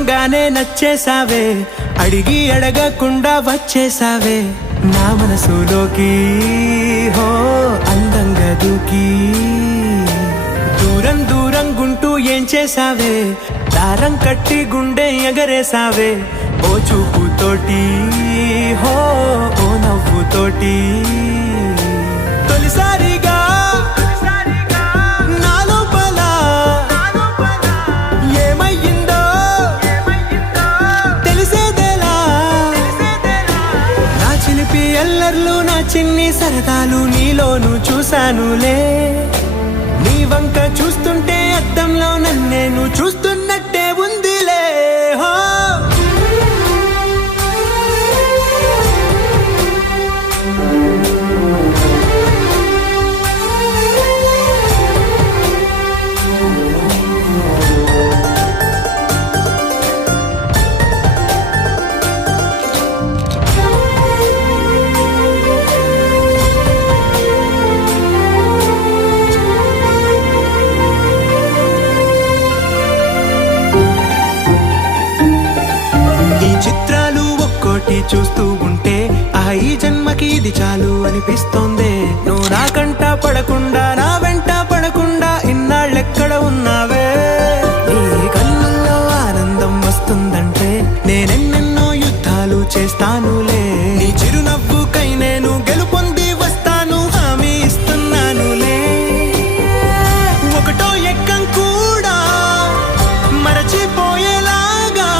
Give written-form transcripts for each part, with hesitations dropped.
చూడంగానే నచ్చేసావే, అడిగి అడగకుండా వచ్చేసావే నా మనసులోకి. హో అందంగా దూకి దూరం దూరం గుంటూ ఏం చేసావే, దారం కట్టి గుండె ఎగరేసావే ఓ చూపుతోటి. హో ఓ నవ్వుతోటి తొలిసారిగా నా లోపల ఏమయ్యిందో తెలిసేదేలా. నా చిలిపి అల్లర్లు నా చిన్ని సరదాలు నీలోను చూశానులే. నీ వంక చూస్తుంటే అద్దంలో నన్నేను చూస్తున్నట్టే ఉందిలే. హో చిత్రాలు ఒక్కోటి చూస్తూ ఉంటే ఈ జన్మకి ఇది చాలు అనిపిస్తోందే. నువ్వు నా కంట పడకుండా నా వెంట పడకుండా ఇన్నాళ్ళెక్కడ ఉన్నావే. నీ కళ్ళల్లో ఆనందం వస్తుందంటే నేనెన్నెన్నో యుద్ధాలు చేస్తానులే. నీ చిరునవ్వుకై నేను గెలుపొంది వస్తాను హామీ ఇస్తున్నానులే. ఒకటో ఎక్కం కూడా మరచిపోయేలాగా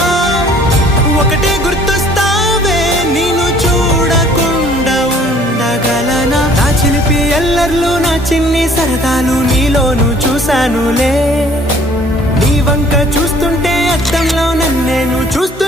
ఒకటే గుర్తొస్తావే, నేను చూడకుండా ఉండగలనా. నా చిలిపి అల్లర్లు నా చిన్ని సరదాలు నీలోను చూశానులే. నీ వంక చూస్తుంటే అద్దంలో నన్నేను చూస్తూ